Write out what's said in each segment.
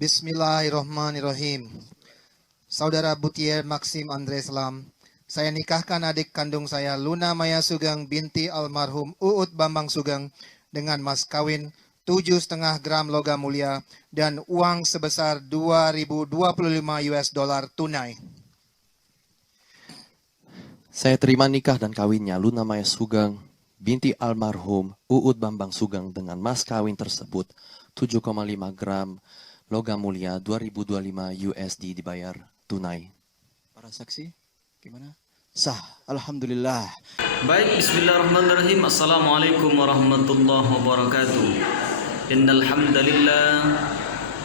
Bismillahirrahmanirrahim. Saudara Butier Maxim Andre Selam, saya nikahkan adik kandung saya Luna Maya Sugeng binti almarhum Uut Bambang Sugeng dengan mas kawin 7,5 gram logam mulia dan uang sebesar 2.025 US dollar tunai. Saya terima nikah dan kawinnya Luna Maya Sugeng binti almarhum Uut Bambang Sugeng dengan mas kawin tersebut 7,5 gram logam mulia 2025 USD dibayar tunai. Para saksi, gimana? Sah, alhamdulillah. Baik, bismillahirrahmanirrahim. Assalamualaikum warahmatullahi wabarakatuh. Innal hamdalillah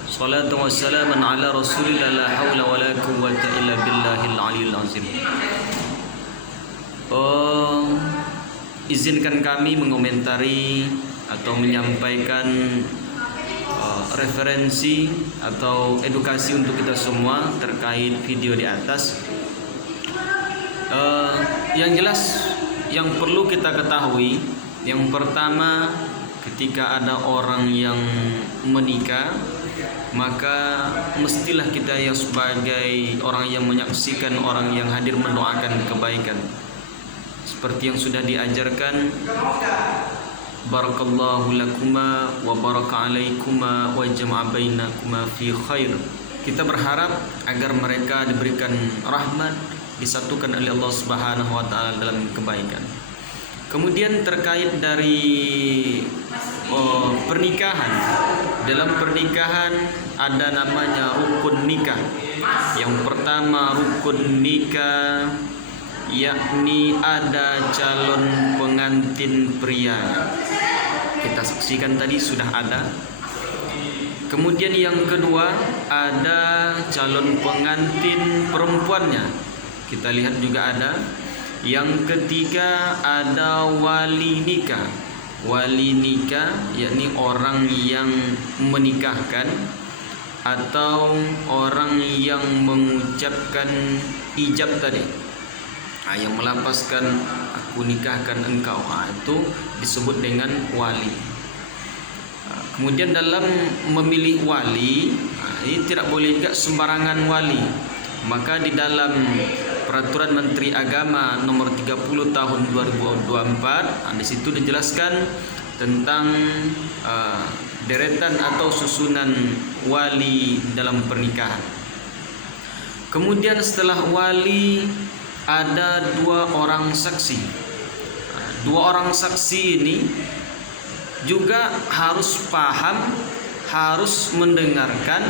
salatu wassalamu ala rasulillah la haula wala quwwata illa billahil aliyil azim. Izinkan kami mengomentari atau menyampaikan referensi atau edukasi untuk kita semua terkait video di atas. Yang jelas yang perlu kita ketahui, yang pertama, ketika ada orang yang menikah, maka mestilah kita yang sebagai orang yang menyaksikan, orang yang hadir mendoakan kebaikan seperti yang sudah diajarkan. Barakallahu lakuma wa baraka alaikuma wa jama'a bainakuma fi khair. Kita berharap agar mereka diberikan rahmat, disatukan oleh Allah Subhanahu wa taala dalam kebaikan. Kemudian terkait dari pernikahan. Dalam pernikahan ada namanya rukun nikah. Yang pertama rukun nikah, yakni ada calon pengantin pria. Kita saksikan tadi sudah ada. Kemudian yang kedua ada calon pengantin perempuannya. Kita lihat juga ada. Yang ketiga ada wali nikah. Wali nikah yakni orang yang menikahkan atau orang yang mengucapkan ijab tadi. Yang melapaskan aku nikahkan engkau, itu disebut dengan wali. Kemudian dalam memilih wali, ini tidak boleh juga sembarangan wali. Maka di dalam Peraturan Menteri Agama nomor 30 tahun 2024, di situ dijelaskan tentang deretan atau susunan wali dalam pernikahan. Kemudian setelah wali ada 2 orang saksi. 2 orang saksi ini juga harus paham, harus mendengarkan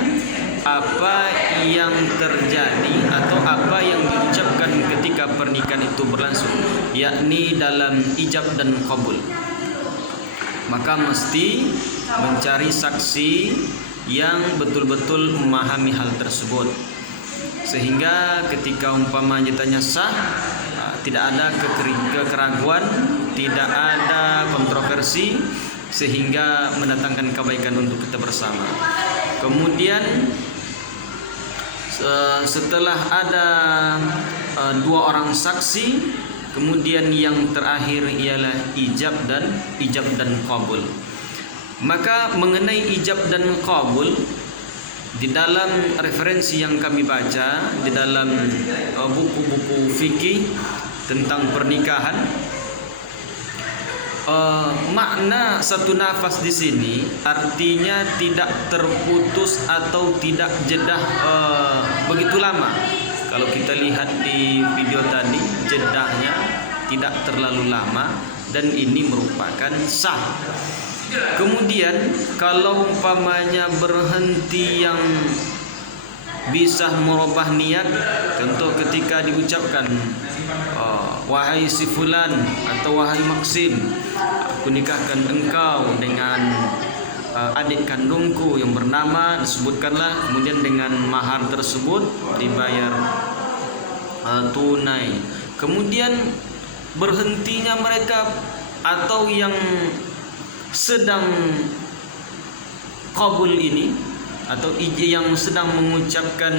apa yang terjadi atau apa yang diucapkan ketika pernikahan itu berlangsung, yakni dalam ijab dan qabul. Maka mesti mencari saksi yang betul-betul memahami hal tersebut, sehingga ketika umpamanya ditanya sah, tidak ada keraguan, tidak ada kontroversi, sehingga mendatangkan kebaikan untuk kita bersama. Kemudian setelah ada 2 orang saksi, kemudian yang terakhir ialah ijab dan qabul. Maka mengenai ijab dan qabul, di dalam referensi yang kami baca di dalam buku-buku fikih tentang pernikahan, makna satu nafas di sini artinya tidak terputus atau tidak jedah begitu lama. Kalau kita lihat di video tadi, jedahnya tidak terlalu lama dan ini merupakan sah. Kemudian kalau umpamanya berhenti yang bisa merubah niat, contoh ketika diucapkan wahai si fulan atau wahai Maxim, aku nikahkan engkau dengan adik kandungku yang bernama, disebutkanlah, kemudian dengan mahar tersebut dibayar tunai. Kemudian berhentinya mereka atau yang sedang qabul ini atau yang sedang mengucapkan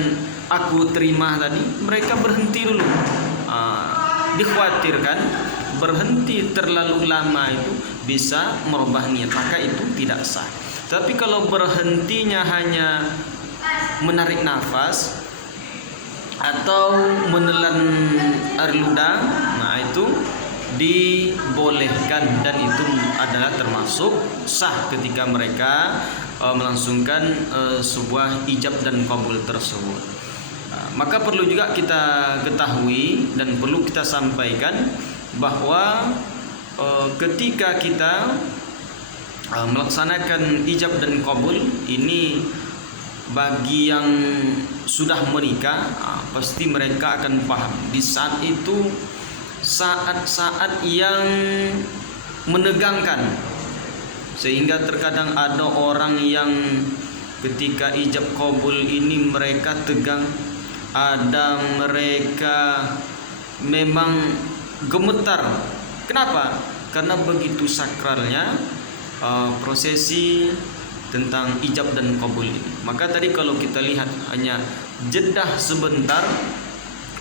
aku terima tadi, mereka berhenti dulu. Dikhawatirkan berhenti terlalu lama itu bisa merubah niat, maka itu tidak sah. Tapi kalau berhentinya hanya menarik nafas atau menelan air ludah, nah itu dibolehkan dan itu adalah termasuk sah ketika mereka melangsungkan sebuah ijab dan qabul tersebut. Maka perlu juga kita ketahui dan perlu kita sampaikan bahwa ketika kita melaksanakan ijab dan qabul ini bagi yang sudah menikah, pasti mereka akan paham di saat itu saat-saat yang menegangkan, sehingga terkadang ada orang yang ketika ijab qabul ini mereka tegang, ada mereka memang gemetar. Kenapa? Karena begitu sakralnya prosesi tentang ijab dan qabul ini. Maka tadi kalau kita lihat hanya jedah sebentar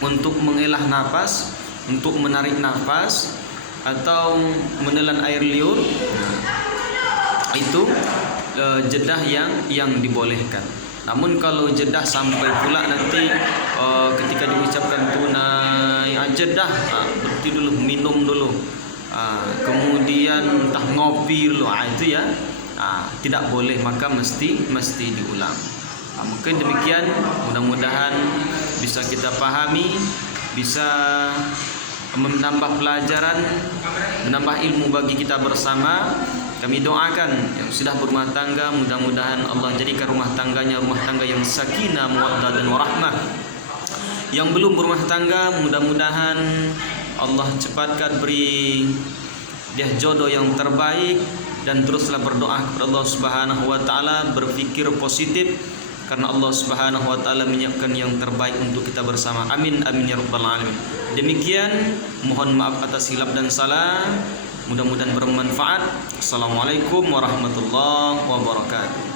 untuk mengelah nafas, untuk menarik nafas atau menelan air liur, itu jedah yang dibolehkan. Namun kalau jedah sampai pula nanti ketika diucapkan tunai jedah, berhenti dulu, minum dulu, kemudian entah ngopi dulu, itu ya tidak boleh, maka mesti diulang. Mungkin demikian, mudah-mudahan bisa kita pahami, bisa menambah pelajaran, menambah ilmu bagi kita bersama. Kami doakan yang sudah berumah tangga, mudah-mudahan Allah jadikan rumah tangganya rumah tangga yang sakinah, mawaddah dan warahmah. Yang belum berumah tangga, mudah-mudahan Allah cepatkan beri dia jodoh yang terbaik, dan teruslah berdoa kepada Allah Subhanahu wa taala, berpikir positif karena Allah Subhanahu wa taala menyiapkan yang terbaik untuk kita bersama. Amin amin ya rabbal alamin. Demikian, mohon maaf atas hilap dan salah. Mudah-mudahan bermanfaat. Assalamualaikum warahmatullahi wabarakatuh.